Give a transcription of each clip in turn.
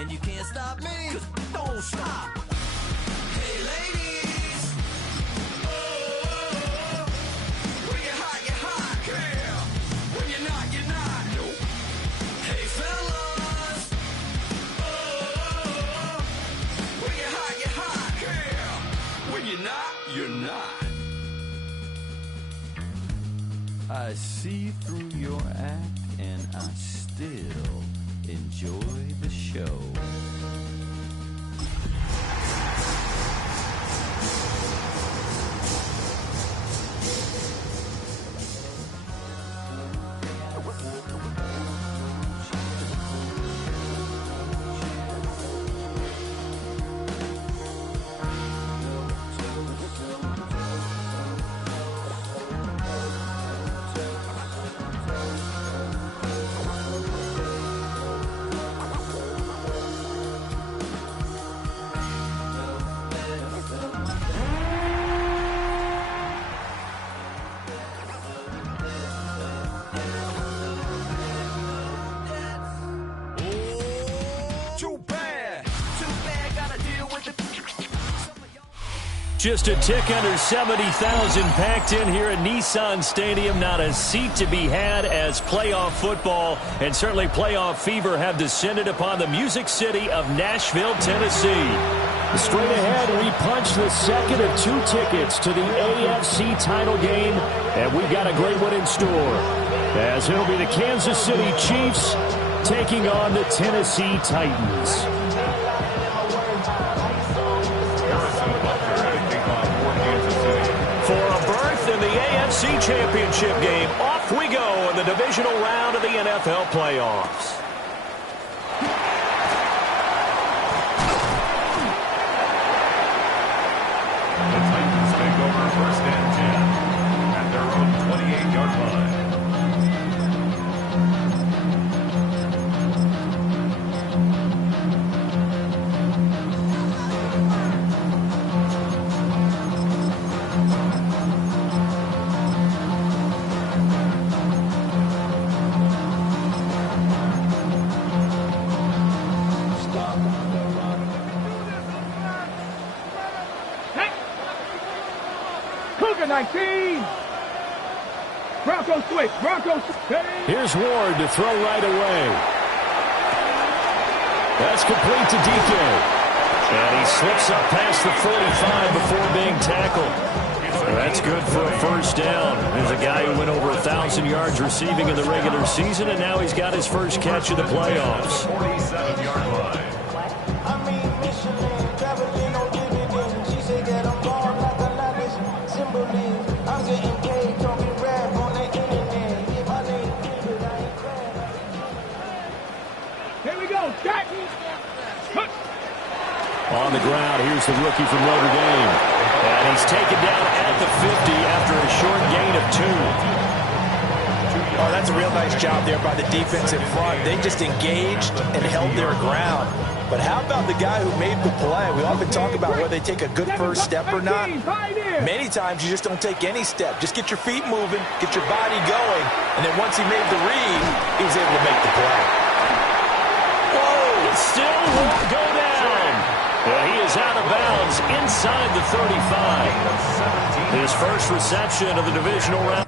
And you can't stop me, 'cause don't stop. Hey ladies, oh, when you're hot, yeah. When you're not, you're not. Nope. Hey fellas, oh, when you're hot, yeah. When you're not, you're not. I see through your act and I still enjoy the show. Just a tick under 70,000 packed in here at Nissan Stadium. Not a seat to be had as playoff football and certainly playoff fever have descended upon the Music City of Nashville, Tennessee. Straight ahead, we punch the second of 2 tickets to the AFC title game, and we've got a great one in store, as it'll be the Kansas City Chiefs taking on the Tennessee Titans. In the AFC Championship game, off we go in the divisional round of the NFL playoffs. The Titans take over 1st and 10 at their own 28-yard line. Bronco switch. Here's Ward to throw right away. That's complete to DK. And he slips up past the 45 before being tackled. That's good for a first down. There's a guy who went over 1,000 yards receiving in the regular season, and now he's got his first catch of the playoffs. 47-yard line. On the ground, here's the rookie from Notre Dame. And he's taken down at the 50 after a short gain of 2. Oh, that's a real nice job there by the defense in front. They just engaged and held their ground. But how about the guy who made the play? We often talk about whether they take a good first step or not. Many times you just don't take any step. Just get your feet moving, get your body going, and then once he made the read, he was able to make the play. Whoa, it still won't go down. He is out of bounds inside the 35. His first reception of the divisional round.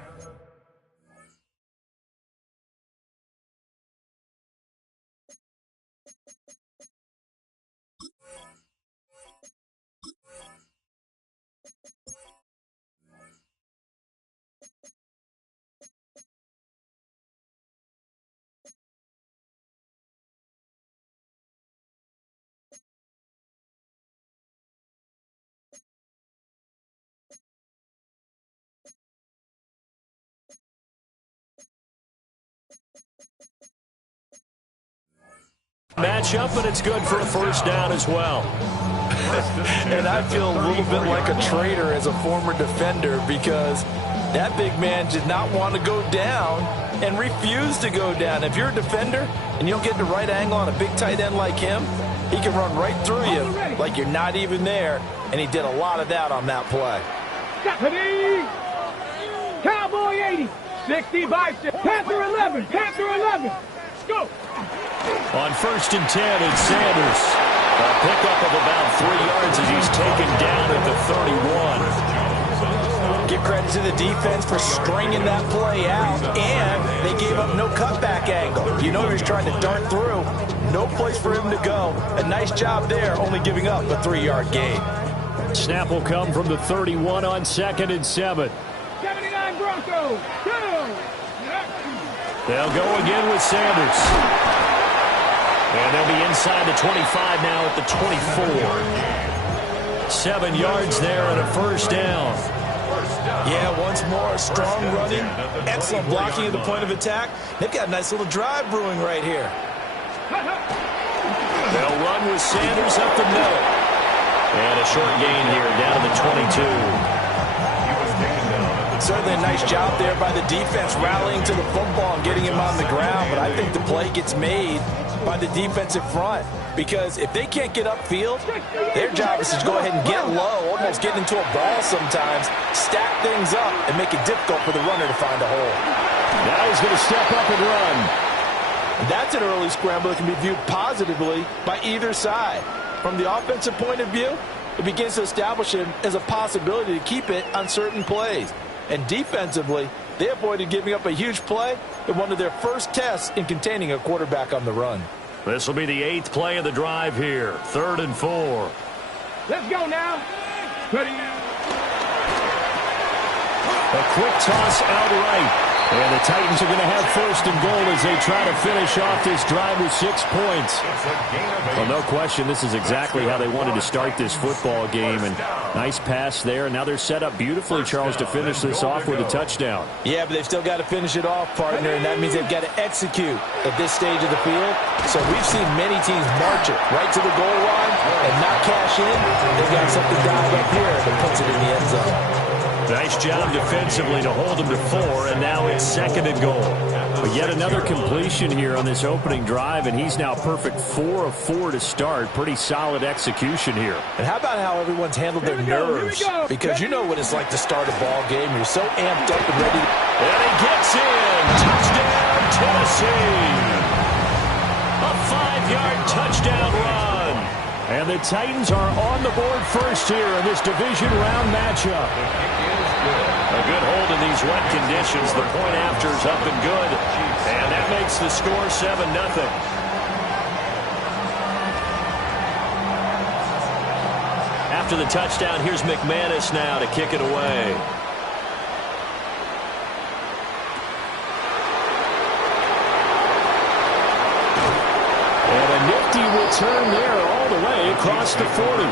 Matchup, but it's good for a first down as well. And I feel a little bit like a traitor as a former defender because that big man did not want to go down and refused to go down. If you're a defender and you don't get the right angle on a big tight end like him, he can run right through you like you're not even there, and he did a lot of that on that play. Cowboy 80, 60 by 6, Panther 11, Let's go. On 1st and 10, it's Sanders. A pickup of about 3 yards as he's taken down at the 31. Give credit to the defense for stringing that play out, and they gave up no cutback angle. You know he was trying to dart through. No place for him to go. A nice job there, only giving up a 3-yard gain. Snap will come from the 31 on 2nd and 7. 79 Broncos. 2. They'll go again with Sanders. And they'll be inside the 25 now at the 24. 7 yards there and a 1st down. Yeah, once more, strong running, excellent blocking at the point of attack. They've got a nice little drive brewing right here. They'll run with Sanders up the middle. And a short gain here down to the 22. Certainly a nice job there by the defense rallying to the football and getting him on the ground. But I think the play gets made by the defensive front, because if they can't get upfield, their job is to go ahead and get low, almost get into a ball sometimes, stack things up, and make it difficult for the runner to find a hole. Now he's going to step up and run. That's an early scramble that can be viewed positively by either side. From the offensive point of view, it begins to establish him as a possibility to keep it on certain plays. And defensively, they avoided giving up a huge play in one of their first tests in containing a quarterback on the run. This will be the 8th play of the drive here. 3rd and 4. Let's go now. Ready. A quick toss out right. And the Titans are going to have 1st and goal as they try to finish off this drive with 6 points. Well, no question, this is exactly how they wanted to start this football game. And nice pass there. And now they're set up beautifully, Charles, to finish this off with a touchdown. Yeah, but they've still got to finish it off, partner, and that means they've got to execute at this stage of the field. So we've seen many teams march it right to the goal line and not cash in. They've got something dialed up here that puts it in the end zone. Nice job defensively to hold them to 4, and now it's 2nd and goal. But yet another completion here on this opening drive, and he's now perfect 4 of 4 to start. Pretty solid execution here. And how about how everyone's handled their nerves? Because you know what it's like to start a ball game. You're so amped up and ready. And he gets in. Touchdown, Tennessee. A 5-yard touchdown run. And the Titans are on the board first here in this division round matchup. A good hold in these wet conditions. The point after is up and good. And that makes the score 7-0. After the touchdown, here's McManus now to kick it away. And a nifty return there all the way across the 40.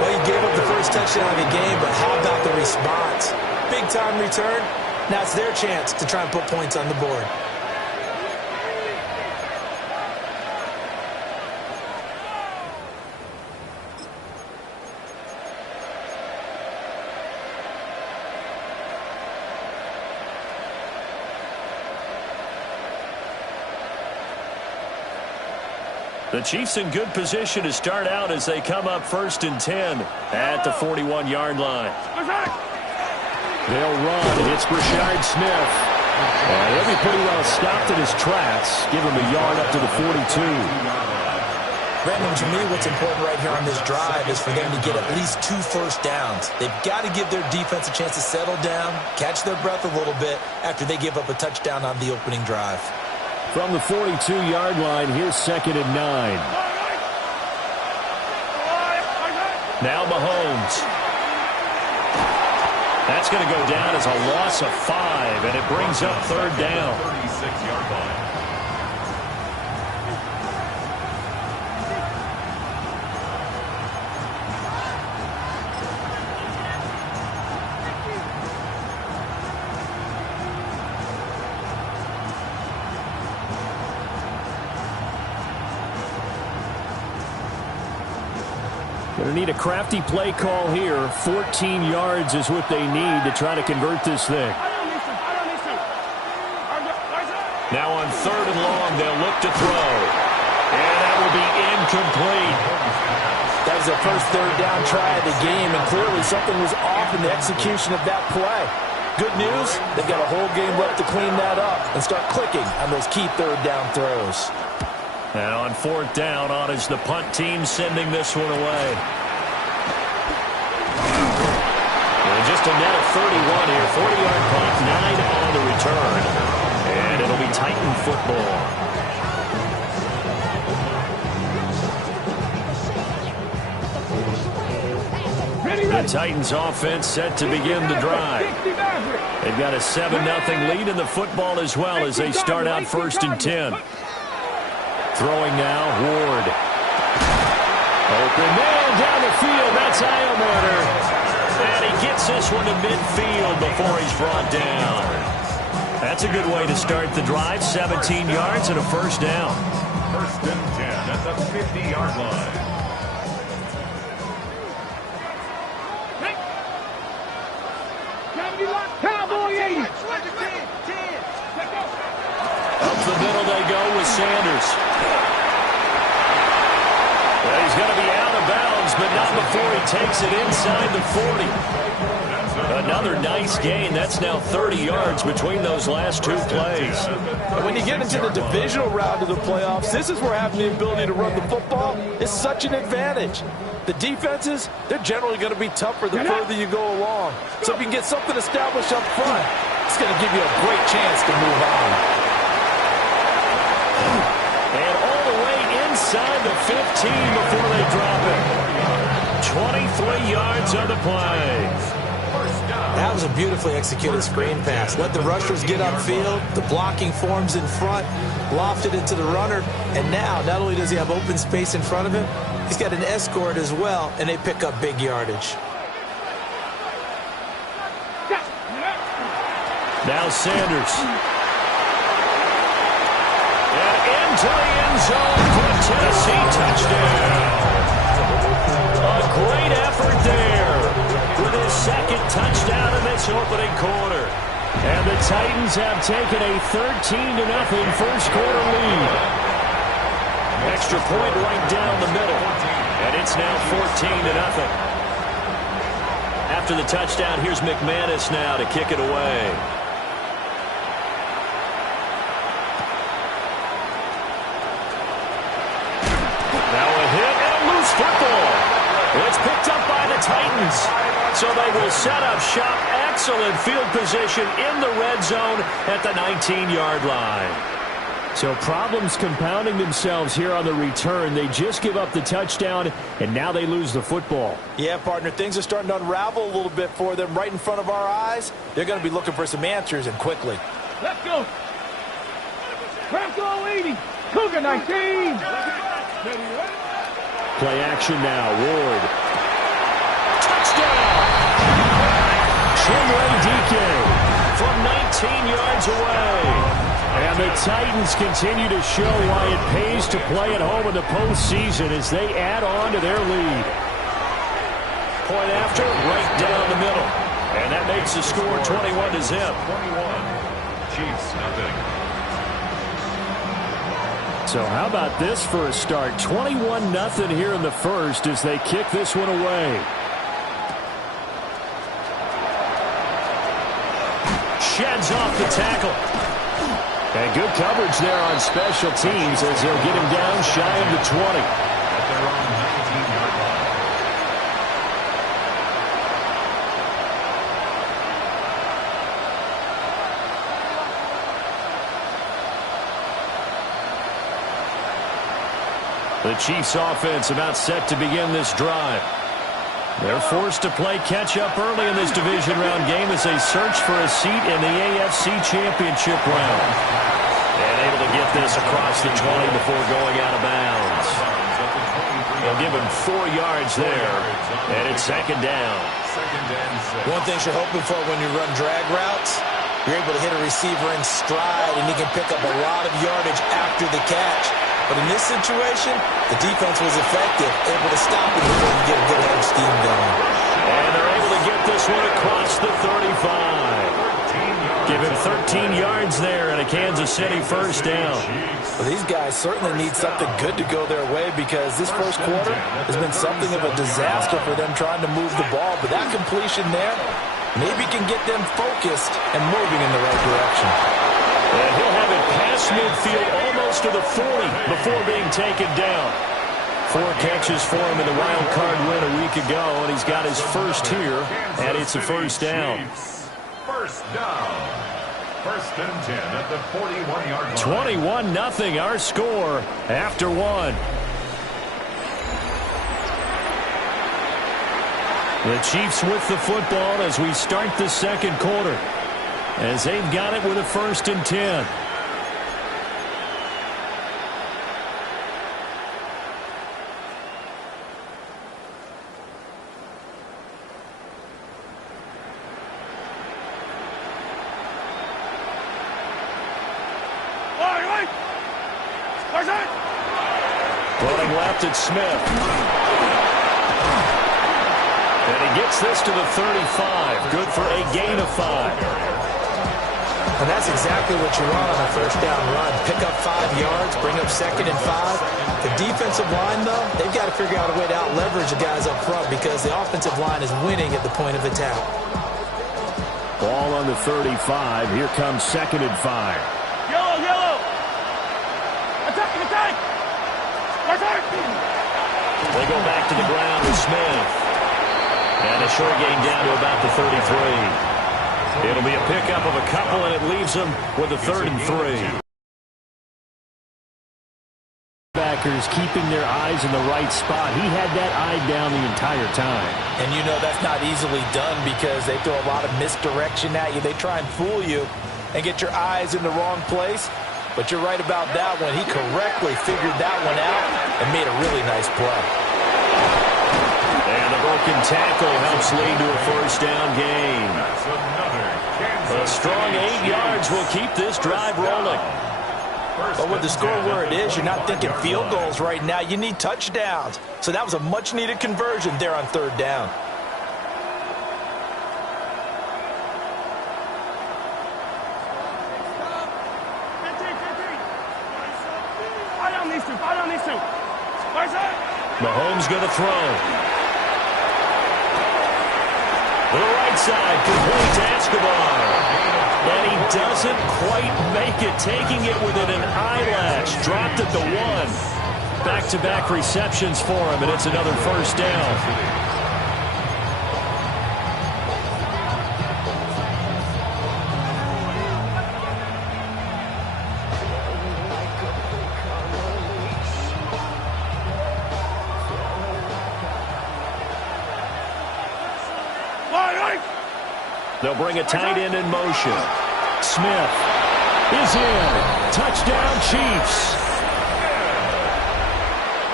Well, he gave up the first touchdown of the game, but how about the response? Big-time return. Now it's their chance to try and put points on the board. The Chiefs in good position to start out as they come up 1st and 10 at the 41-yard line. They'll run. It's Rashard Smith. And he'll be pretty well stopped in his tracks. Give him a yard up to the 42. Brandon, to me, what's important right here on this drive is for them to get at least 2 first downs. They've got to give their defense a chance to settle down, catch their breath a little bit after they give up a touchdown on the opening drive. From the 42-yard line, here's 2nd and 9. Now Mahomes. That's going to go down as a loss of 5, and it brings up 3rd down. 36-yard line. Going to need a crafty play call here. 14 yards is what they need to try to convert this thing. Now on 3rd and long, they'll look to throw. And that will be incomplete. That was their first 3rd down try of the game, and clearly something was off in the execution of that play. Good news, they've got a whole game left to clean that up and start clicking on those key 3rd down throws. And on fourth down, on is the punt team sending this one away. And just a net of 31 here. 40-yard punt, 9 on the return. And it'll be Titan football. The Titans offense set to begin the drive. They've got a 7-0 lead in the football as well as they start out 1st and 10. Throwing now, Ward. Open man down the field. That's Iomatter. And he gets this one to midfield before he's brought down. That's a good way to start the drive. 17 yards and a first down. 1st and 10 at the 50-yard line. Cowboy 80. Up the middle they go with Sanders. Well, he's going to be out of bounds, but not before he takes it inside the 40. Another nice gain. That's now 30 yards between those last two plays. And when you get into the divisional round of the playoffs, this is where having the ability to run the football is such an advantage. The defenses, they're generally going to be tougher the further you go along. So if you can get something established up front, it's going to give you a great chance to move on. And all the way inside the 15 before they drop it. 23 yards on the play. That was a beautifully executed screen pass. Let the rushers get upfield. The blocking forms in front. Lofted it to the runner. And now, not only does he have open space in front of him, he's got an escort as well, and they pick up big yardage. Now Sanders. And into the end zone for a Tennessee touchdown. A great effort there with his second touchdown in this opening quarter. And the Titans have taken a 13-0 first quarter lead. Extra point right down the middle. And it's now 14-0. After the touchdown, here's McManus now to kick it away. Now a hit and a loose football. It's picked up by the Titans. So they will set up shop. Excellent field position in the red zone at the 19-yard line. So problems compounding themselves here on the return. They just give up the touchdown, and now they lose the football. Yeah, partner, things are starting to unravel a little bit for them right in front of our eyes. They're going to be looking for some answers, and quickly. Let's go. Bronco 80. Cougar 19. Play action now. Ward. Touchdown! Chinwe Dike from 19 yards away. And the Titans continue to show why it pays to play at home in the postseason as they add on to their lead. Point after, right down the middle. And that makes the score 21-0. 21. Chiefs, nothing. So how about this for a start? 21-0 here in the first as they kick this one away. Sheds off the tackle. And good coverage there on special teams as they'll get him down shy of the 20. At their own 19-yard line. The Chiefs offense about set to begin this drive. They're forced to play catch-up early in this division round game as they search for a seat in the AFC Championship round. And able to get this across the 20 before going out of bounds. They'll give him 4 yards there, and it's second down. One thing you're hoping for when you run drag routes, you're able to hit a receiver in stride, and he can pick up a lot of yardage after the catch. But in this situation, the defense was effective, able to stop him before you get a good head of steam going. And they're able to get this one across the 35. Give him 13 yards there and a Kansas City first down. Well, these guys certainly need something good to go their way because this first quarter has been something of a disaster for them trying to move the ball. But that completion there maybe can get them focused and moving in the right direction. And he'll have it pass midfield, almost to the 40 before being taken down. 4 catches for him in the wild card win a week ago, and he's got his first here, and it's a first down. First down. First and 10 at the 41-yard line. 21-0 our score after 1. The Chiefs with the football as we start the second quarter, as they've got it with a first and 10. Running left, it's Smith. And he gets this to the 35. Good for a gain of 5. And that's exactly what you want on a first down run. Pick up 5 yards, bring up second and 5. The defensive line, though, they've got to figure out a way to out-leverage the guys up front because the offensive line is winning at the point of attack. Ball on the 35. Here comes second and 5. Yellow. Attack. They go back to the ground with Smith. And a short gain down to about the 33. It'll be a pickup of a couple, and it leaves them with a 3rd and 3. Backers keeping their eyes in the right spot. He had that eye down the entire time. And you know that's not easily done because they throw a lot of misdirection at you. They try and fool you and get your eyes in the wrong place. But you're right about that one. He correctly figured that one out and made a really nice play. And a broken tackle helps lead to a first down gain. A strong 8 yards will keep this drive rolling. But with the score where it is, you're not thinking field goals right now. You need touchdowns. So that was a much-needed conversion there on 3rd down. Mahomes going to throw. To the right side, complete to Escobar. And he doesn't quite make it, taking it within an eyelash. Dropped at the 1. Back-to-back receptions for him, and it's another first down. They'll bring a tight end in motion. Smith is in. Touchdown, Chiefs.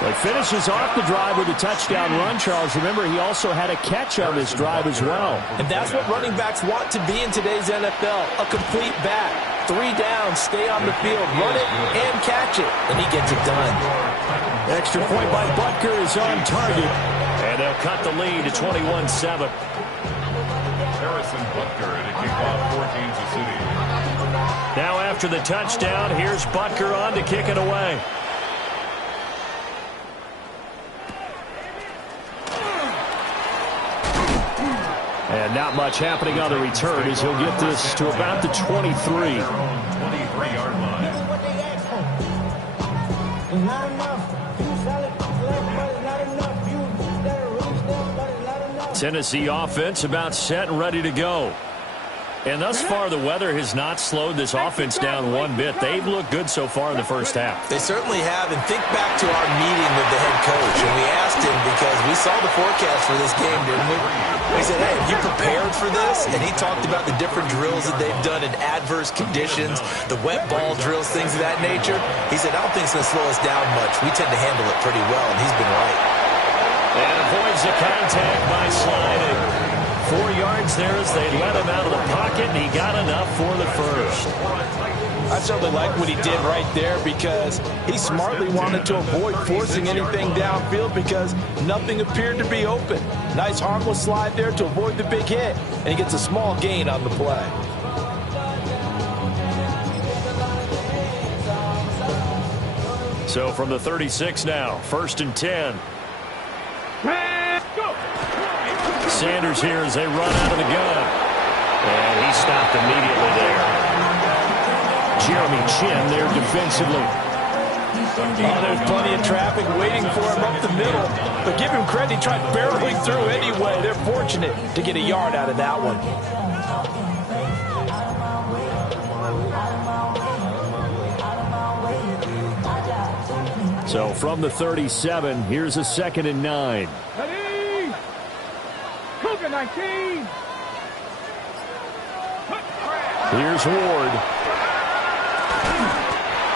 He finishes off the drive with a touchdown run, Charles. Remember, he also had a catch on this drive as well. And that's what running backs want to be in today's NFL, a complete back. 3 downs, stay on the field, run it, and catch it. And he gets it done. Extra point by Butker is on target. And they'll cut the lead to 21-7. Harrison Butker to kick off for Kansas City. Now after the touchdown, here's Butker on to kick it away. And not much happening on the return as he'll get this to about the 23. 23-yard line. Tennessee offense about set and ready to go. And thus far, the weather has not slowed this offense down one bit. They've looked good so far in the first half. They certainly have. And think back to our meeting with the head coach. And we asked him because we saw the forecast for this game, didn't we? We said, hey, have you prepared for this? And he talked about the different drills that they've done in adverse conditions, the wet ball drills, things of that nature. He said, I don't think it's going to slow us down much. We tend to handle it pretty well, and he's been right. And avoids the contact by sliding. 4 yards there as they let him out of the pocket, and he got enough for the first. I certainly like what he did right there because he smartly wanted to avoid forcing anything downfield because nothing appeared to be open. Nice harmless slide there to avoid the big hit, and he gets a small gain on the play. So from the 36 now, 1st and 10. Sanders here as they run out of the gun. And he stopped immediately there. Jeremy Chin there defensively. Oh, there's plenty of traffic waiting for him up the middle. But give him credit, he tried barreling through anyway. They're fortunate to get a yard out of that one. So from the 37, here's a 2nd and 9. Ready? Cougar 19. Here's Ward.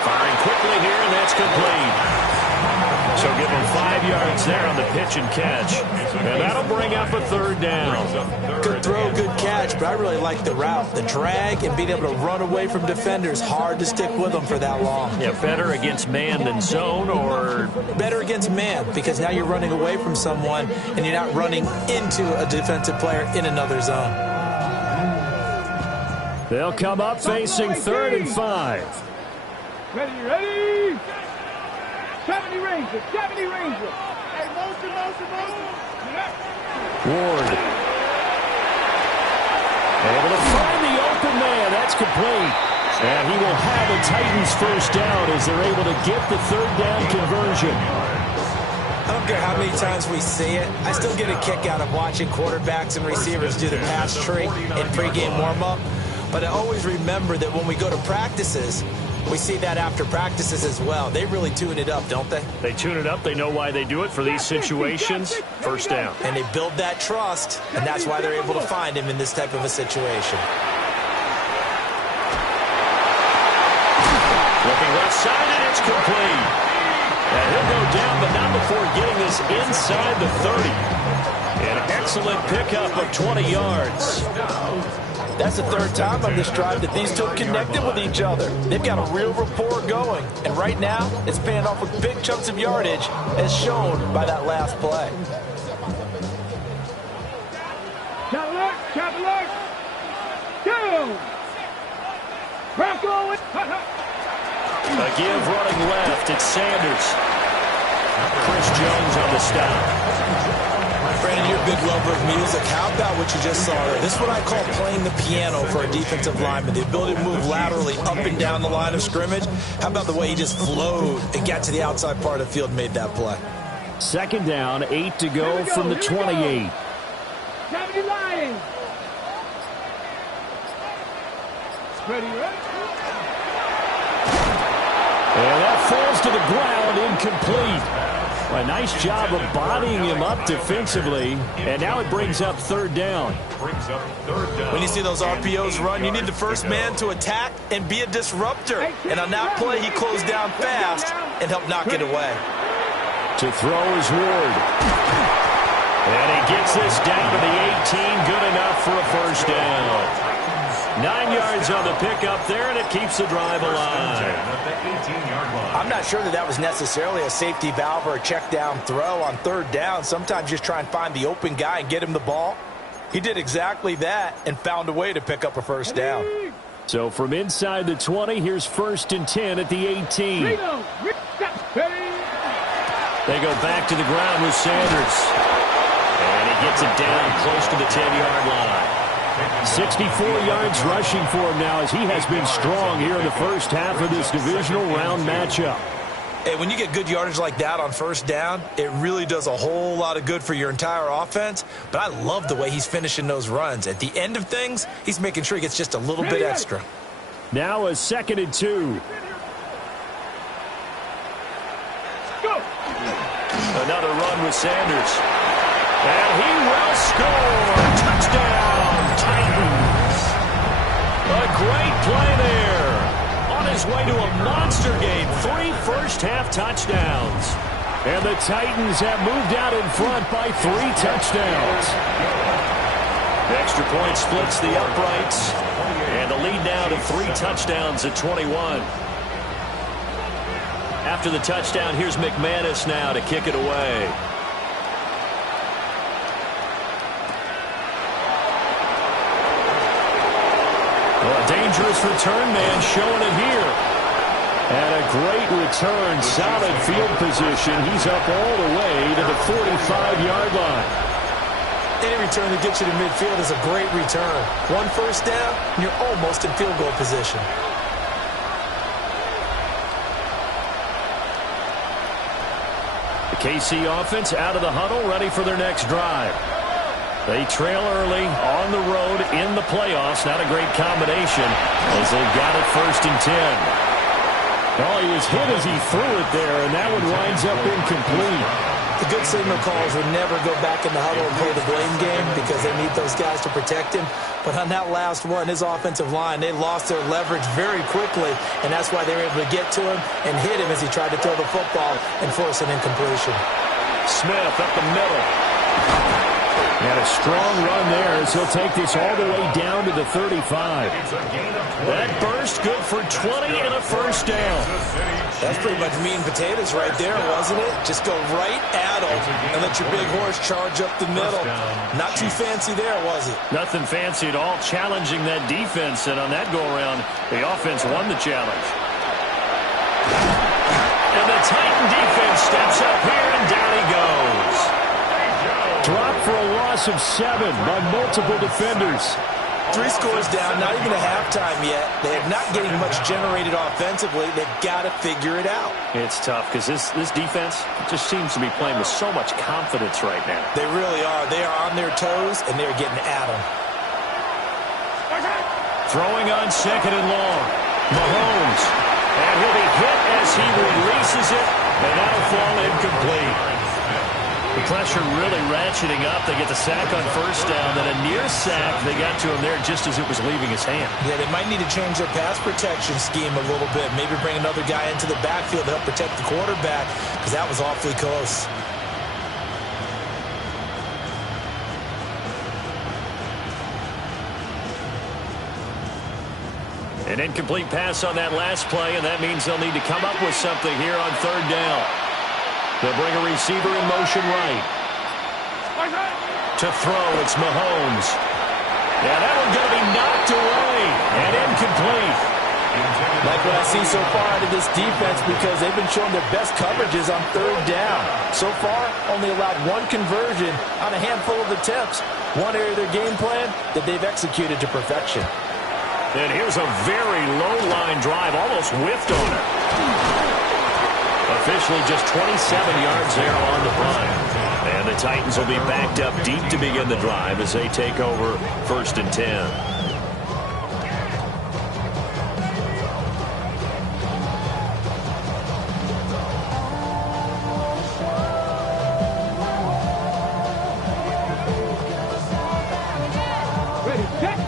Firing quickly here, and that's complete. So give him 5 yards there on the pitch and catch. And that'll bring up a 3rd down. Good throw, good catch, but I really like the route. The drag and being able to run away from defenders, hard to stick with them for that long. Yeah, better against man than zone, or? Better against man, because now you're running away from someone and you're not running into a defensive player in another zone. They'll come up facing 3rd and 5. Ready? 70 Rangers, 70 Rangers. Hey, motion. Ward. Able to find the open man. That's complete. And he will have a Titans 1st down as they're able to get the 3rd down conversion. I don't care how many times we see it. I still get a kick out of watching quarterbacks and receivers do the pass tree in pregame warm-up. But I always remember that when we go to practices, we see that after practices as well. They really tune it up, don't they? They tune it up. They know why they do it for these situations. 1st down. And they build that trust, and that's why they're able to find him in this type of a situation. Looking left side, and it's complete. And he'll go down, but not before getting this inside the 30. An excellent pickup of 20 yards. That's the 3rd time on this drive that these two have connected with each other. They've got a real rapport going. And right now, it's paying off with big chunks of yardage, as shown by that last play. Cadillac. Down. Bronco. A give running left. It's Sanders. Chris Jones on the stop. Brandon, you're a big lover of music. How about what you just saw there? This is what I call playing the piano for a defensive lineman. The ability to move laterally up and down the line of scrimmage. How about the way he just flowed and got to the outside part of the field and made that play? 2nd down, 8 to go from the 28. 70 Lions. Ready? And that falls to the ground, incomplete. A nice job of bodying him up defensively, and now it brings up 3rd down. When you see those RPOs run, you need the first man to attack and be a disruptor. And on that play, he closed down fast and helped knock it away. To throw is Ward. And he gets this down to the 18, good enough for a 1st down. 9 yards on the pickup there, and it keeps the drive alive. I'm not sure that was necessarily a safety valve or a check down throw on 3rd down. Sometimes just try and find the open guy and get him the ball. He did exactly that and found a way to pick up a 1st down. So from inside the 20, here's 1st and 10 at the 18. They go back to the ground with Sanders. And he gets it down close to the 10-yard line. 64 yards rushing for him now as he has been strong here in the 1st half of this divisional round matchup. Hey, when you get good yardage like that on 1st down, it really does a whole lot of good for your entire offense. But I love the way he's finishing those runs. At the end of things, he's making sure he gets just a little bit extra. Now a 2nd and 2. Another run with Sanders. And he will score. Touchdown, Titans. A great play there. On his way to a monster game. 3 first-half touchdowns. And the Titans have moved out in front by 3 touchdowns. Extra point splits the uprights. And the lead now to 3 touchdowns at 21. After the touchdown, here's McManus now to kick it away. Well, a dangerous return man showing it here. And a great return, solid field position. He's up all the way to the 45-yard line. Any return that gets you to midfield is a great return. 1 first down, and you're almost in field goal position. The KC offense out of the huddle, ready for their next drive. They trail early on the road in the playoffs. Not a great combination as they've got it 1st and 10. Well, he was hit as he threw it there, and that one winds up incomplete. The good signal calls would never go back in the huddle and play the blame game because they need those guys to protect him. But on that last one, his offensive line, they lost their leverage very quickly, and that's why they were able to get to him and hit him as he tried to throw the football and force an incompletion. Smith up the middle. And a strong run there as he'll take this all the way down to the 35. That burst good for 20 and a 1st down. That's pretty much meat and potatoes right there, wasn't it? Just go right at him and let your big horse charge up the middle. Not too fancy there, was it? Nothing fancy at all, challenging that defense, and on that go-around, the offense won the challenge. And the Titan defense steps up here, and down he goes. Dropped for a loss of 7 by multiple defenders. 3 scores down, not even a halftime yet. They are not getting much generated offensively. They've got to figure it out. It's tough because this defense just seems to be playing with so much confidence right now. They really are. They are on their toes, and they're getting at them. Throwing on 2nd and long. Mahomes. And he'll be hit as he releases it, and that'll fall incomplete. The pressure really ratcheting up. They get the sack on 1st down. Then a near sack. They got to him there just as it was leaving his hand. Yeah, they might need to change their pass protection scheme a little bit. Maybe bring another guy into the backfield to help protect the quarterback because that was awfully close. An incomplete pass on that last play, and that means they'll need to come up with something here on 3rd down. They'll bring a receiver in motion right. To throw, it's Mahomes. Yeah, that one's going to be knocked away and incomplete. Like what I see so far out of this defense because they've been showing their best coverages on 3rd down. So far, only allowed 1 conversion on a handful of attempts. One area of their game plan that they've executed to perfection. And here's a very low-line drive, almost whiffed on it. Officially just 27 yards there on the punt. And the Titans will be backed up deep to begin the drive as they take over 1st and 10.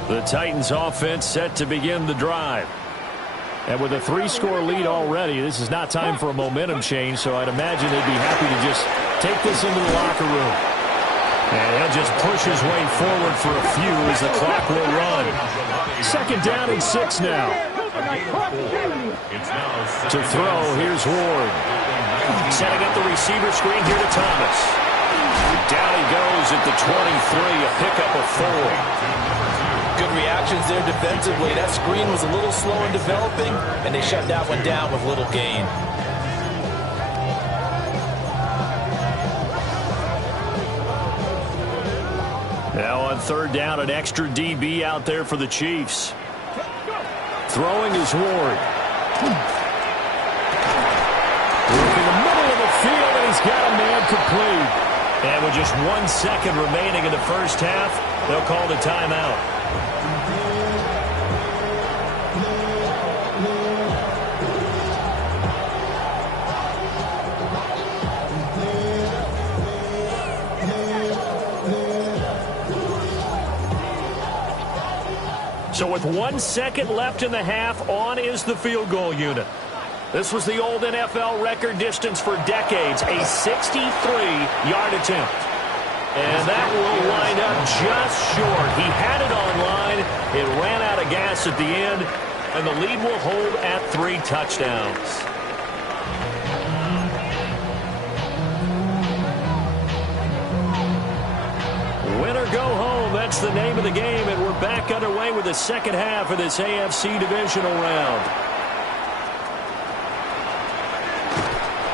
The Titans offense set to begin the drive. And with a 3-score lead already, this is not time for a momentum change, so I'd imagine they'd be happy to just take this into the locker room. And he'll just push his way forward for a few as the clock will run. 2nd down and 6 now. To throw, here's Ward. Setting up the receiver screen here to Thomas. Down he goes at the 23, a pickup of 4. Good reactions there defensively. That screen was a little slow in developing, and they shut that one down with little gain. Now on 3rd down, an extra DB out there for the Chiefs. Throwing is Ward. In the middle of the field, and he's got a man complete. And with just 1 second remaining in the 1st half, they'll call the timeout. So with 1 second left in the half, on is the field goal unit. This was the old NFL record distance for decades, a 63-yard attempt. And that will line up just short. He had it on line. It ran out of gas at the end, and the lead will hold at 3 touchdowns. Win or go home, that's the name of the game, and we're back underway with the 2nd half of this AFC divisional round.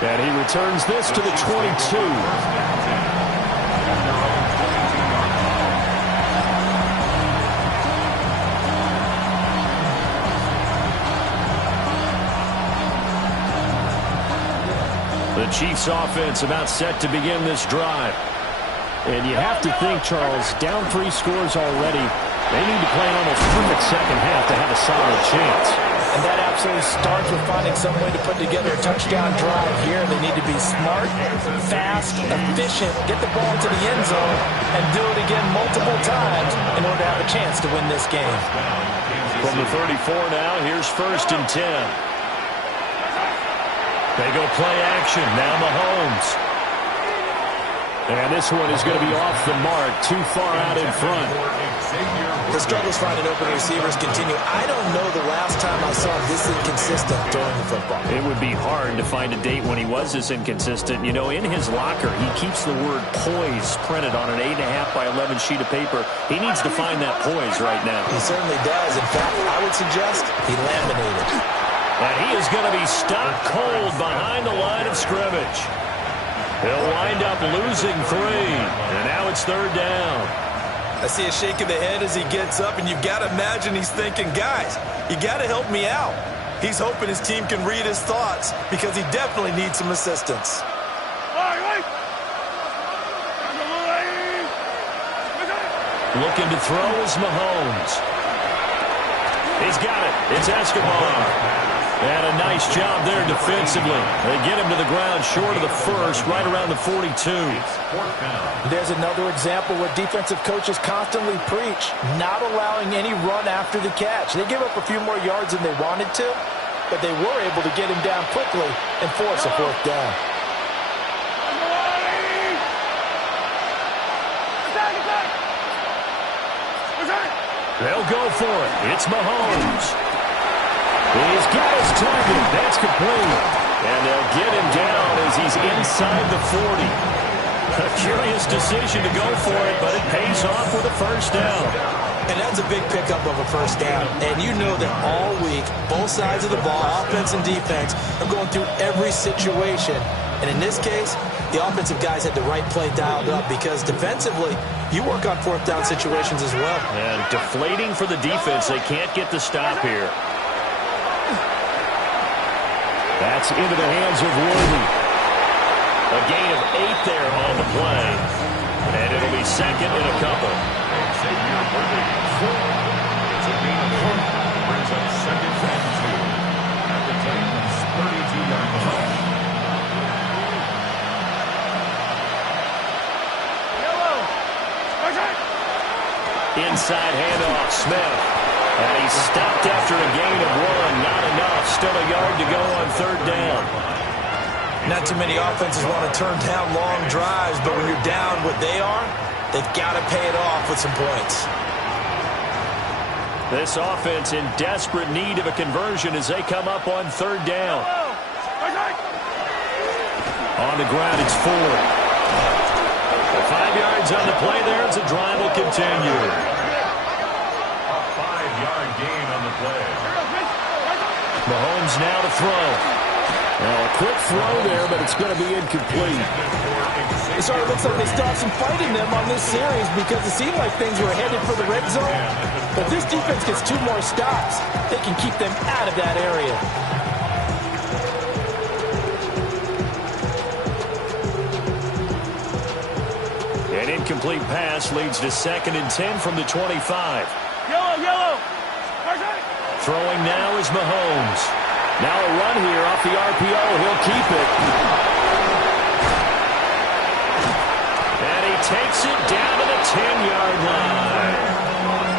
And he returns this to the 22. The Chiefs offense about set to begin this drive. And you have to think, Charles, down 3 scores already. They need to play an almost perfect second half to have a solid chance. And that absolutely starts with finding some way to put together a touchdown drive here. They need to be smart, fast, efficient, get the ball into the end zone, and do it again multiple times in order to have a chance to win this game. From the 34 now, here's 1st and 10. They go play action. Now Mahomes. And this one is going to be off the mark, too far out in front. The struggles finding open receivers continue. I don't know the last time I saw him this inconsistent throwing the football. It would be hard to find a date when he was this inconsistent. You know, in his locker, he keeps the word poise printed on an 8.5 by 11 sheet of paper. He needs to find that poise right now. He certainly does. In fact, I would suggest he laminated. And he is going to be stopped cold behind the line of scrimmage. He'll wind up losing 3. And now it's 3rd down. I see a shake of the head as he gets up, and you've got to imagine he's thinking, guys, you got to help me out. He's hoping his team can read his thoughts because he definitely needs some assistance. Looking to throw is Mahomes. He's got it. It's Escobar. And a nice job there defensively. They get him to the ground short of the 1st, right around the 42. There's another example where defensive coaches constantly preach, not allowing any run after the catch. They give up a few more yards than they wanted to, but they were able to get him down quickly and force a 4th down. They'll go for it. It's Mahomes. He's got his target. That's complete. And they'll get him down as he's inside the 40. A curious decision to go for it, but it pays off with a 1st down. And that's a big pickup of a 1st down. And you know that all week, both sides of the ball, offense and defense, are going through every situation. And in this case, the offensive guys had the right play dialed up because defensively, you work on 4th down situations as well. And deflating for the defense. They can't get the stop here. That's into the hands of Worthy. A gain of 8 there on the play. And it'll be 2nd and a couple. Xavier Worthy. It's a gain of 4. Brings up 2nd and 2. At the Titans' 32-yard line. Inside handoff, Smith. And he's stopped after a gain of 1. Not enough. Still a yard to go on 3rd down. Not too many offenses want to turn down long drives, but when you're down what they are, they've got to pay it off with some points. This offense in desperate need of a conversion as they come up on 3rd down. On the ground, it's Ford. 5 yards on the play there as the drive will continue. 5-yard gain on the play. Mahomes now to throw. Well, a quick throw there, but it's going to be incomplete. It sort of looks like they stopped some fight in them on this series because it seemed like things were headed for the red zone. But this defense gets 2 more stops. They can keep them out of that area. An incomplete pass leads to 2nd and 10 from the 25. Yellow. Throwing now is Mahomes. Now a run here off the RPO. He'll keep it. And he takes it down to the 10-yard line.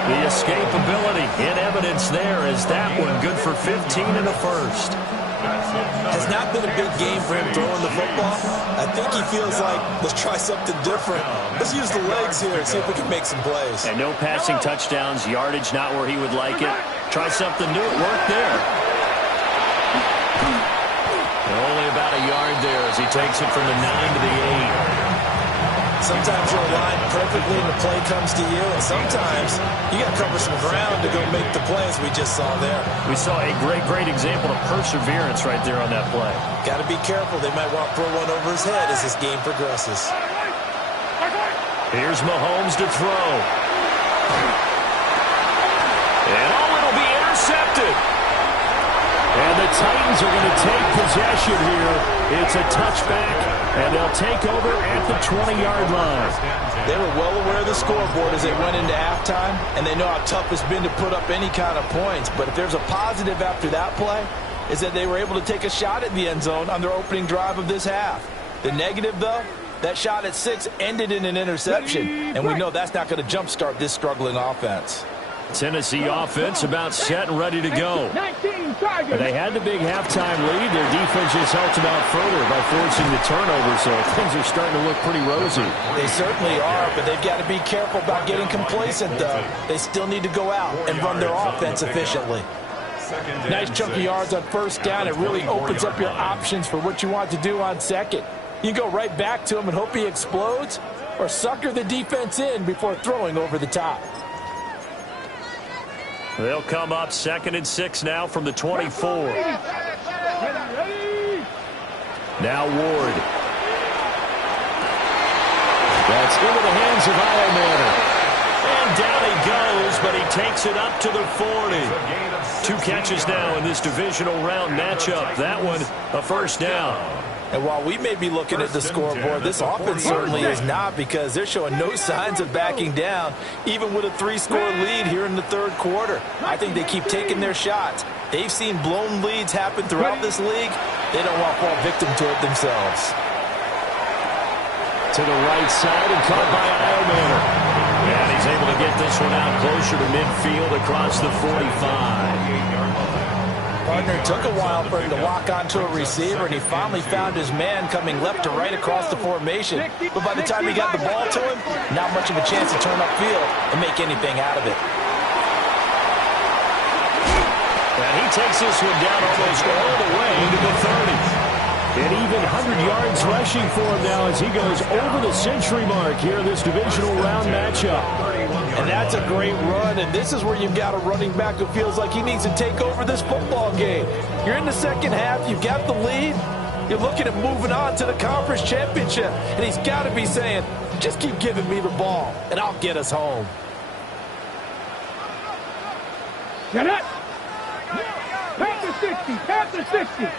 The escapability in evidence there as that one good for 15 and a 1st. Has not been a big game for him throwing the football. I think he feels like, let's try something different. Let's use the legs here and see if we can make some plays. And no passing touchdowns, yardage not where he would like it. Try something new. It worked there. And only about a yard there as he takes it from the 9 to the 8. Sometimes you're aligned perfectly and the play comes to you, and sometimes you got to cover some ground to go make the plays we just saw there. We saw a great example of perseverance right there on that play. Got to be careful. They might want to throw one over his head as this game progresses. Here's Mahomes to throw. And it'll be intercepted. And the Titans are going to take possession here. It's a touchback, and they'll take over at the 20-yard line. They were well aware of the scoreboard as they went into halftime, and they know how tough it's been to put up any kind of points. But if there's a positive after that play, is that they were able to take a shot at the end zone on their opening drive of this half. The negative, though, that shot at 6 ended in an interception, and we know that's not going to jumpstart this struggling offense. Tennessee offense about set and ready to go. 19 targets. They had the big halftime lead. Their defense just helped them out further by forcing the turnover, so things are starting to look pretty rosy. They certainly are, but they've got to be careful about getting complacent, though. They still need to go out and run their offense efficiently. Nice chunk of yards on first down. It really opens up your options for what you want to do on second. You go right back to him and hope he explodes, or sucker the defense in before throwing over the top. They'll come up 2nd and 6 now from the 24. Now Ward. That's into the hands of Iomanner. And down he goes, but he takes it up to the 40. 2 catches now in this divisional round matchup. That one, a first down. And while we may be looking at the scoreboard, this offense certainly is not, because they're showing no signs of backing down, even with a 3-score lead here in the third quarter. I think they keep taking their shots. They've seen blown leads happen throughout this league. They don't want to fall victim to it themselves. To the right side and caught by Iomanner. And he's able to get this one out closer to midfield across the 45. Partner, took a while for him to lock onto a receiver, and he finally found his man coming left to right across the formation. But by the time he got the ball to him, not much of a chance to turn upfield and make anything out of it. And he takes this one down almost all the way to the 30. And even 100 yards rushing for him now as he goes over the century mark here in this divisional round matchup. And that's a great run, and this is where you've got a running back who feels like he needs to take over this football game. You're in the second half, you've got the lead, you're looking at moving on to the conference championship, and he's got to be saying, just keep giving me the ball, and I'll get us home. Get it. Panther 60. Panther 60.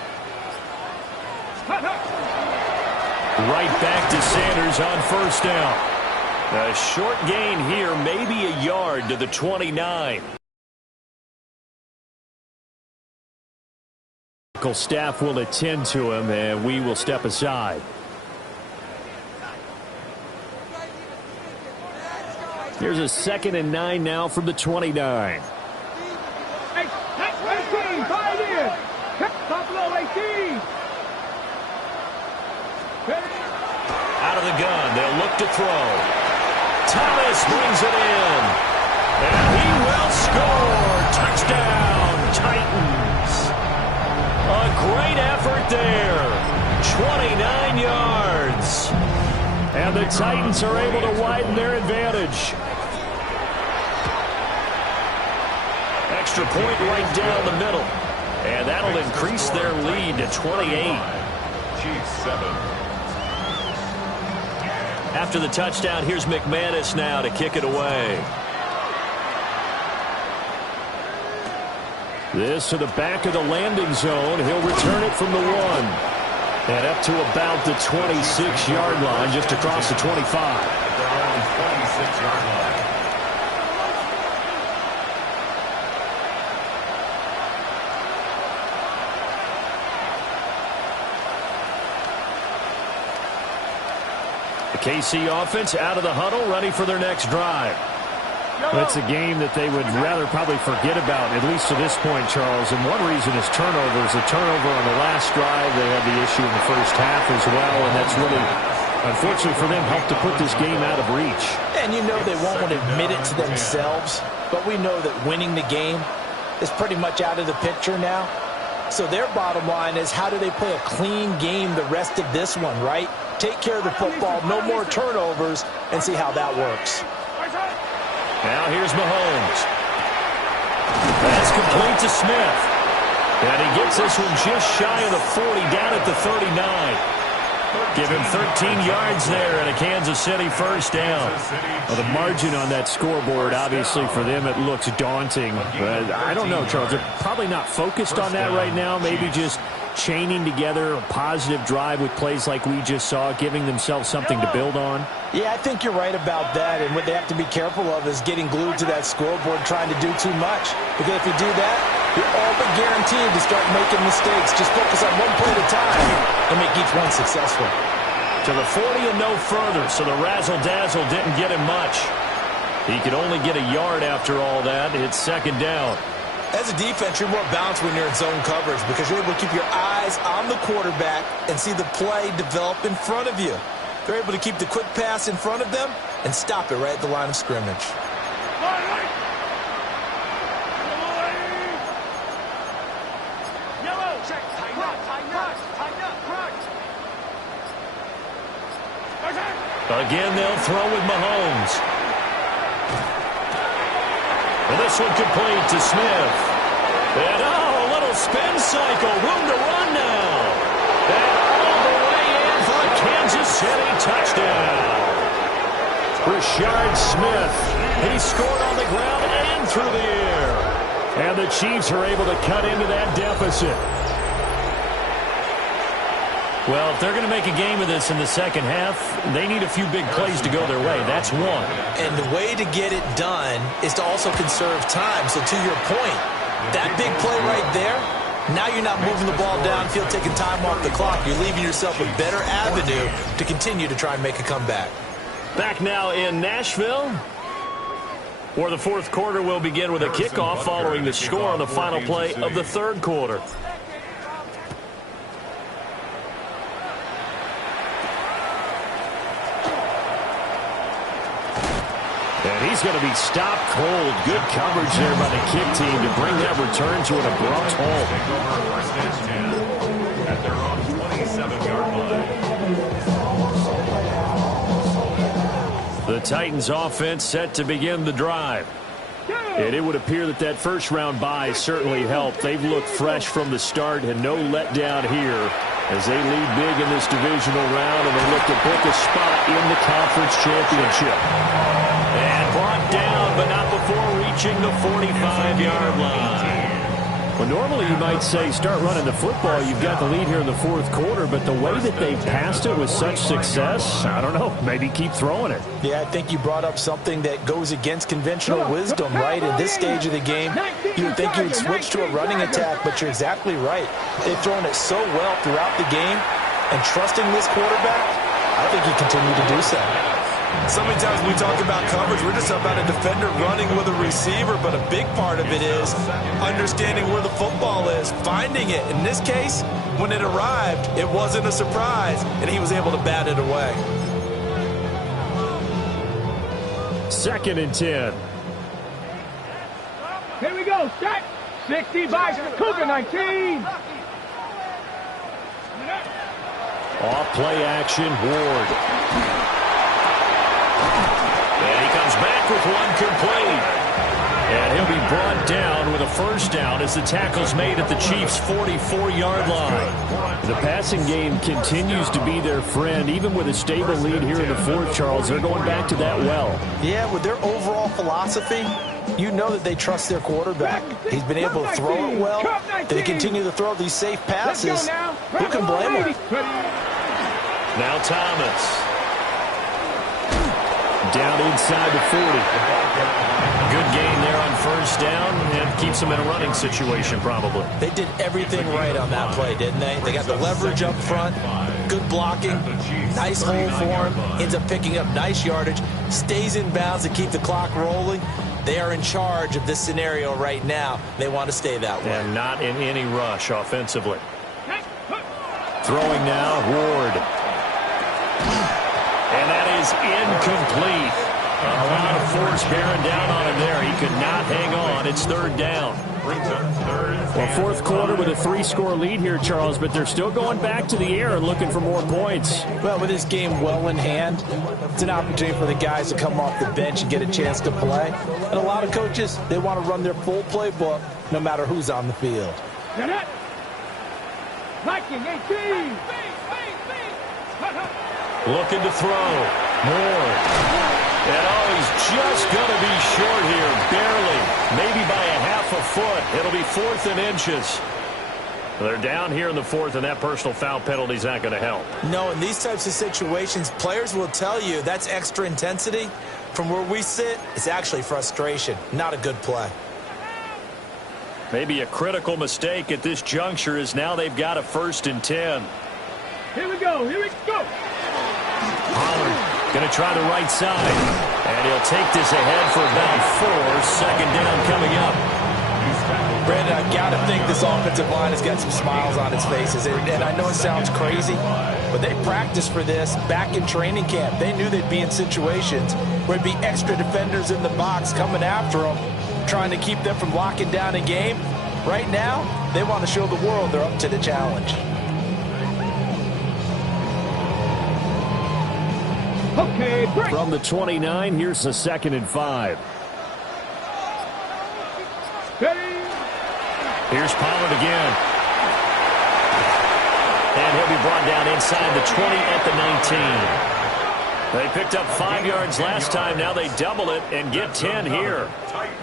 Right back to Sanders on first down. A short gain here, maybe a yard to the 29. Staff will attend to him, and we will step aside. Here's a 2nd and 9 now from the 29. 18. Fight in. Top low 18. Out of the gun, they'll look to throw. Thomas brings it in. And he will score. Touchdown, Titans. A great effort there. 29 yards. And the Titans are able to widen their advantage. Extra point right down the middle. And that'll increase their lead to 28. Chiefs 7. After the touchdown, here's McManus now to kick it away. This to the back of the landing zone. He'll return it from the 1. And up to about the 26-yard line, just across the 25. At their own 26-yard line. KC offense out of the huddle, ready for their next drive. That's a game that they would rather probably forget about, at least to this point, Charles. And one reason is turnovers. A turnover on the last drive. They had the issue in the first half as well, and that's really, unfortunately for them, helped to put this game out of reach. And you know they won't want to admit it to themselves, but we know that winning the game is pretty much out of the picture now. So their bottom line is, how do they play a clean game the rest of this one, right? Take care of the football, no more turnovers, and see how that works. Now here's Mahomes. That's complete to Smith. And he gets this one just shy of the 40, down at the 39. Give him 13 yards there and a Kansas City first down. Well, the margin on that scoreboard, obviously, for them, it looks daunting. But I don't know, Charles. They're probably not focused on that right now. Maybe just chaining together a positive drive with plays like we just saw, giving themselves something to build on. Yeah, I think you're right about that. And what they have to be careful of is getting glued to that scoreboard, trying to do too much. Because if you do that, you're all but guaranteed to start making mistakes. Just focus on one play at a time and make each one successful. To the 40 and no further, so the razzle-dazzle didn't get him much. He could only get a yard after all that. It's second down. As a defense, you're more balanced when you're in zone coverage because you're able to keep your eyes on the quarterback and see the play develop in front of you. They're able to keep the quick pass in front of them and stop it right at the line of scrimmage. Again, they'll throw with Mahomes. And this one complete to Smith. And, a little spin cycle. Room to run now. And all the way in for a Kansas City touchdown. Rashard Smith. He scored on the ground and through the air. And the Chiefs are able to cut into that deficit. Well, if they're going to make a game of this in the second half, they need a few big plays to go their way. That's one. And the way to get it done is to also conserve time. So to your point, that big play right there, now you're not moving the ball downfield, taking time off the clock. You're leaving yourself a better avenue to continue to try and make a comeback. Back now in Nashville, where the fourth quarter will begin with a kickoff following the score on the final play of the third quarter. And he's going to be stopped cold. Good coverage there by the kick team to bring that return to an abrupt halt. At their own 27-yard line. The Titans offense set to begin the drive. And it would appear that that first-round bye certainly helped. They've looked fresh from the start and no letdown here as they lead big in this divisional round and they look to book a spot in the conference championship. And brought down, but not before reaching the 45-yard line. Well, normally you might say start running the football. You've got the lead here in the fourth quarter, but the way that they've passed it with such success, I don't know, maybe keep throwing it. Yeah, I think you brought up something that goes against conventional wisdom, right? In this stage of the game, you would think you would switch to a running attack, but you're exactly right. They've thrown it so well throughout the game, and trusting this quarterback, I think he continued to do so. So many times when we talk about coverage, we're just about a defender running with a receiver, but a big part of it is understanding where the football is, finding it. In this case, when it arrived, it wasn't a surprise, and he was able to bat it away. 2nd and 10. Here we go. Set. 60 by Cougar 19. Off play action, Ward. And he comes back with one complete. And he'll be brought down with a first down as the tackle's made at the Chiefs' 44-yard line. The passing game continues to be their friend. Even with a stable lead here in the fourth, Charles, they're going back to that well. Yeah, with their overall philosophy, you know that they trust their quarterback. He's been able to throw it well. They continue to throw these safe passes. Who can blame him? Now Thomas. Down inside the 40. Good gain there on first down and keeps them in a running situation probably. They did everything right on that play, didn't they? They got the leverage up front, good blocking, nice hole for him, ends up picking up nice yardage, stays in bounds to keep the clock rolling. They are in charge of this scenario right now. They want to stay that way. And not in any rush offensively. Throwing now, Ward. And that is incomplete. A lot of force bearing down on him there. He could not hang on. It's third down. Well, fourth quarter with a 3-score lead here, Charles, but they're still going back to the air and looking for more points. Well, with this game well in hand, it's an opportunity for the guys to come off the bench and get a chance to play. And a lot of coaches, they want to run their full playbook no matter who's on the field. Viking 18. Looking to throw. Moore. And he's just going to be short here, barely. Maybe by a half a foot. It'll be 4th and inches. They're down here in the 4th, and that personal foul penalty is not going to help. No, in these types of situations, players will tell you that's extra intensity. From where we sit, it's actually frustration, not a good play. Maybe a critical mistake at this juncture is now they've got a 1st and 10. Here we go. Here we go. Pollard going to try the right side. And he'll take this ahead for about 4. 2nd down coming up. Brandon, I got to think this offensive line has got some smiles on its faces. And I know it sounds crazy, but they practiced for this back in training camp. They knew they'd be in situations where there'd be extra defenders in the box coming after them, trying to keep them from locking down a game. Right now, they want to show the world they're up to the challenge. Okay, break. From the 29, here's the 2nd and 5. Steady. Here's Pollard again. And he'll be brought down inside the 20 at the 19. They picked up 5 yards last time. Now they double it and get 10 here.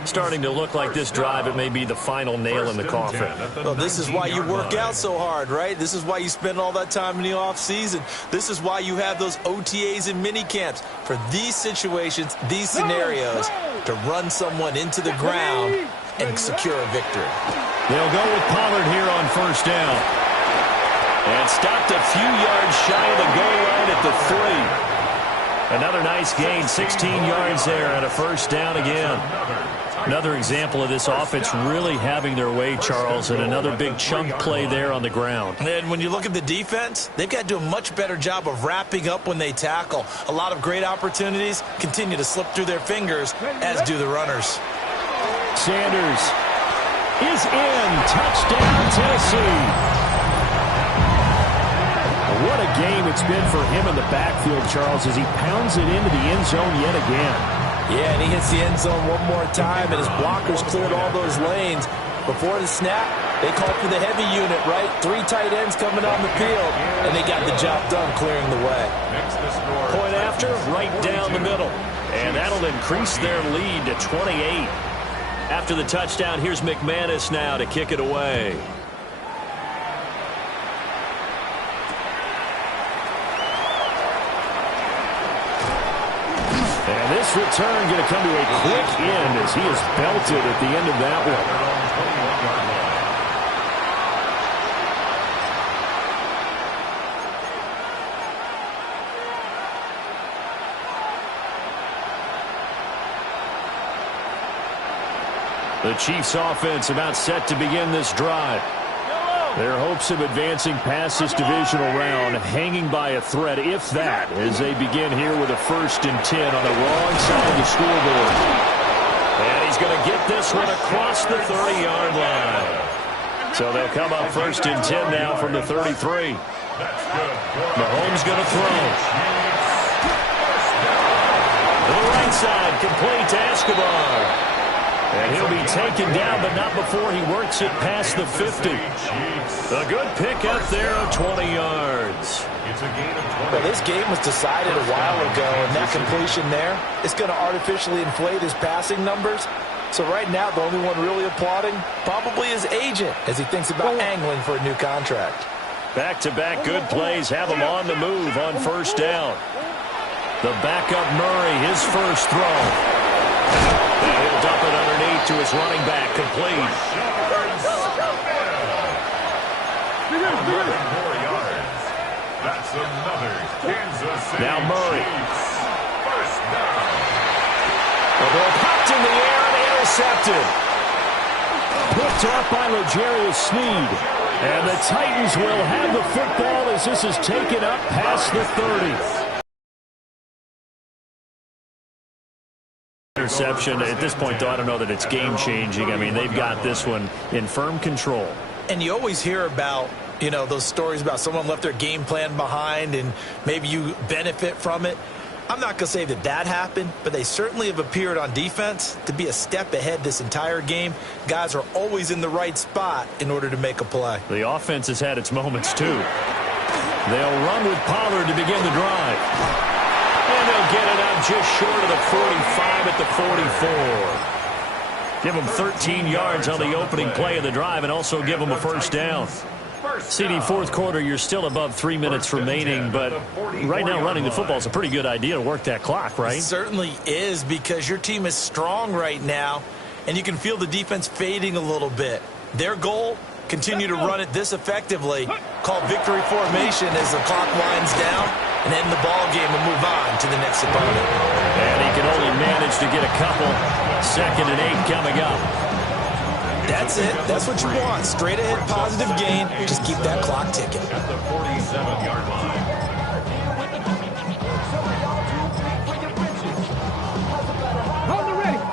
Starting to look like this drive, it may be the final nail in the coffin. Well, this is why you work out so hard, right? This is why you spend all that time in the offseason. This is why you have those OTAs and mini camps. For these situations, these scenarios, to run someone into the ground and secure a victory. They'll go with Pollard here on 1st down. And stopped a few yards shy of the goal line at the 3. Another nice gain, 16 yards there and a 1st down again. Another example of this offense really having their way, Charles, and another big chunk play there on the ground. And when you look at the defense, they've got to do a much better job of wrapping up when they tackle. A lot of great opportunities continue to slip through their fingers, as do the runners. Sanders is in. Touchdown, Tennessee. What a game it's been for him in the backfield, Charles, as he pounds it into the end zone yet again. Yeah, and he hits the end zone one more time, and his blockers cleared all those lanes. Before the snap, they called for the heavy unit, right? 3 tight ends coming on the field, and they got the job done clearing the way. Point after, right down the middle. And that'll increase their lead to 28. After the touchdown, here's McManus now to kick it away. And this return going to come to a quick end as he is belted at the end of that one. The Chiefs offense about set to begin this drive. Their hopes of advancing past this divisional round hanging by a thread, if that, as they begin here with a 1st and 10 on the wrong side of the scoreboard. And he's going to get this one across the 30-yard line. So they'll come up 1st and 10 now from the 33. Mahomes going to throw. To the right side, complete to Escobar. And he'll be taken down, but not before he works it past the 50. A good pickup there of 20 yards. Well, this game was decided a while ago, and that completion there is going to artificially inflate his passing numbers. So right now, the only one really applauding probably his agent as he thinks about angling for a new contract. Back-to-back good plays have him on the move on 1st down. The backup Murray, his first throw. And he'll dump it underneath to his running back, complete. Now Murray. The ball popped in the air and intercepted. Picked up by L'Jarius Sneed. And the Titans will have the football as this is taken up past the 30. Interception. At this point, though, I don't know that it's game-changing. I mean, they've got this one in firm control. And you always hear about, you know, those stories about someone left their game plan behind and maybe you benefit from it. I'm not going to say that that happened, but they certainly have appeared on defense to be a step ahead this entire game. Guys are always in the right spot in order to make a play. The offense has had its moments, too. They'll run with Pollard to begin the drive. And they'll get it out just short of the 45 at the 44. Give them 13 yards on the opening play of the drive and also give them a first down. CD, fourth quarter, you're still above 3 minutes remaining, but right now running the football is a pretty good idea to work that clock, right? It certainly is, because your team is strong right now, and you can feel the defense fading a little bit. Their goal, continue to run it this effectively, call victory formation as the clock winds down, and end the ball game and move on to the next opponent. And he can only manage to get a couple. 2nd and 8 coming up. That's it. That's what you want. Straight ahead positive gain. Just keep that clock ticking. At the 47-yard line.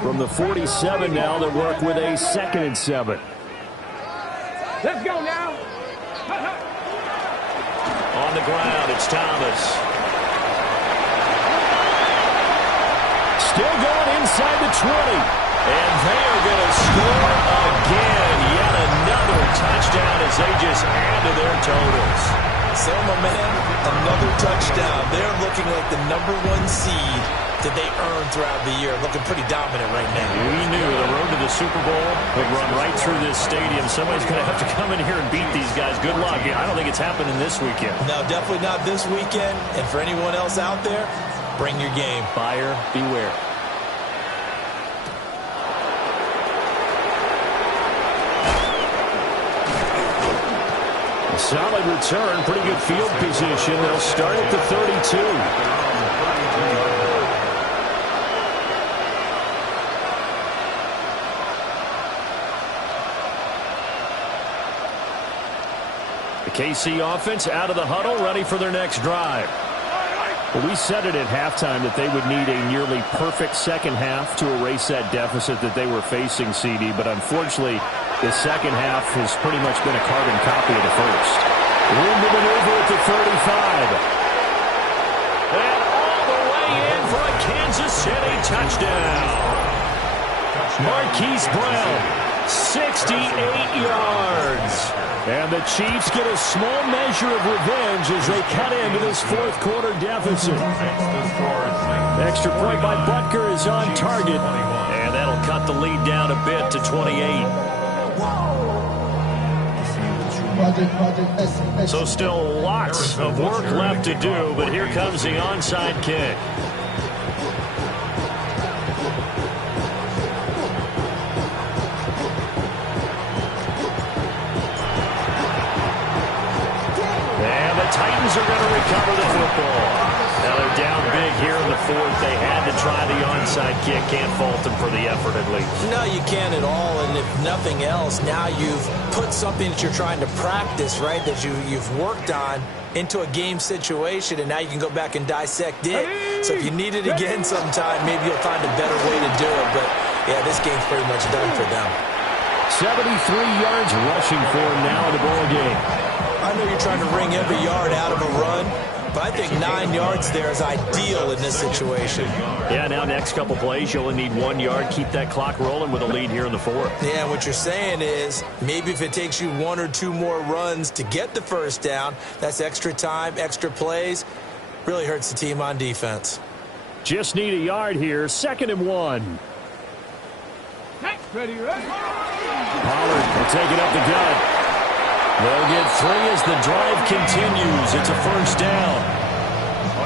From the 47 now, they work with a 2nd and 7. Let's go now. On the ground, it's Thomas. Still going inside the 20. And they are going to score again. Yet another touchdown as they just add to their totals. So, my man, another touchdown. They're looking like the #1 seed that they earned throughout the year. Looking pretty dominant right now. We knew the road to the Super Bowl would run right through this stadium. Somebody's going to have to come in here and beat these guys. Good luck. I don't think it's happening this weekend. No, definitely not this weekend. And for anyone else out there, bring your game. Buyer beware. Solid return, pretty good field position. They'll start at the 32. The KC offense out of the huddle, ready for their next drive. Well, we said it at halftime that they would need a nearly perfect second half to erase that deficit that they were facing, CD, but unfortunately, the second half has pretty much been a carbon copy of the first. Room to maneuver at the 35. And all the way in for a Kansas City touchdown. Marquise Brown, 68 yards. And the Chiefs get a small measure of revenge as they cut into this fourth quarter deficit. Extra point by Butker is on target. And that'll cut the lead down a bit to 28. So still lots of work left to do, but here comes the onside kick. And the Titans are going to recover the football. Now they're down big here in the fourth. They had to try the onside kick. Can't fault them for the effort at least. No, you can't at all. And if nothing else, now you've put something that you're trying to practice, right, that you've worked on into a game situation, and now you can go back and dissect it. So if you need it again sometime, maybe you'll find a better way to do it. But, yeah, this game's pretty much done for them. 73 yards rushing for him now in the ball game. I know you're trying to wring every yard out of a run, but I think 9 yards there is ideal in this situation. Yeah, now next couple plays, you only need 1 yard. Keep that clock rolling with a lead here in the fourth. Yeah, what you're saying is maybe if it takes you 1 or 2 more runs to get the first down, that's extra time, extra plays. Really hurts the team on defense. Just need a yard here. 2nd and 1. Ready, ready. Pollard will take it up the gut. They'll get 3 as the drive continues. It's a first down.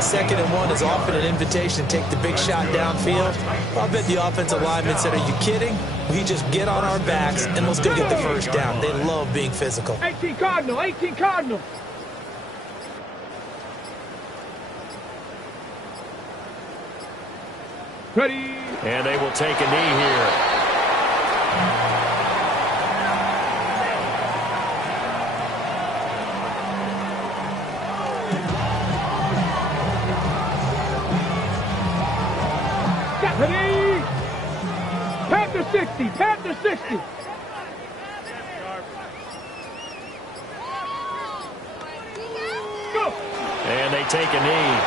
2nd and 1 is often an invitation to take the big shot downfield. I'll bet the offensive lineman said, are you kidding? We just get on our backs and let's go get the first down. They love being physical. 18 Cardinal, 18 Cardinal. Ready. And they will take a knee here. Ready. Panther 60, Panther 60. Go. And they take a knee.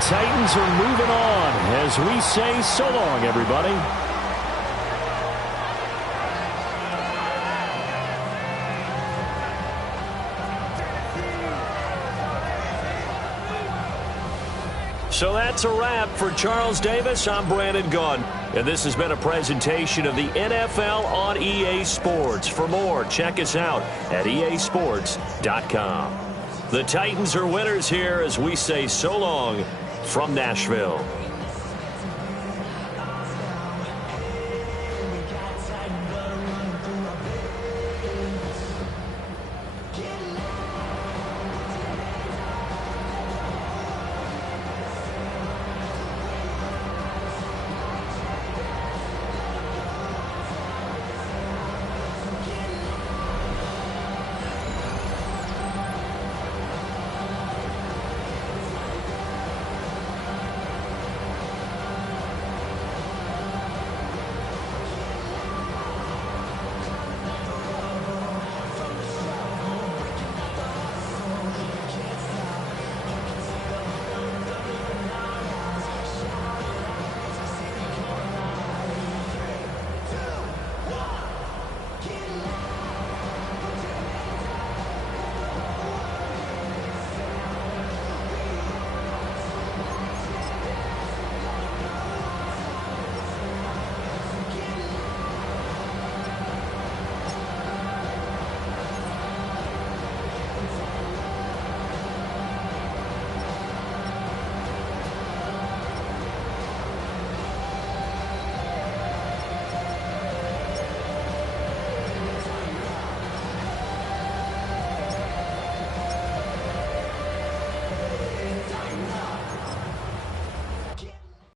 Titans are moving on as we say so long, everybody. So that's a wrap for Charles Davis. I'm Brandon Gaudin, and this has been a presentation of the NFL on EA Sports. For more, check us out at easports.com. The Titans are winners here as we say so long from Nashville.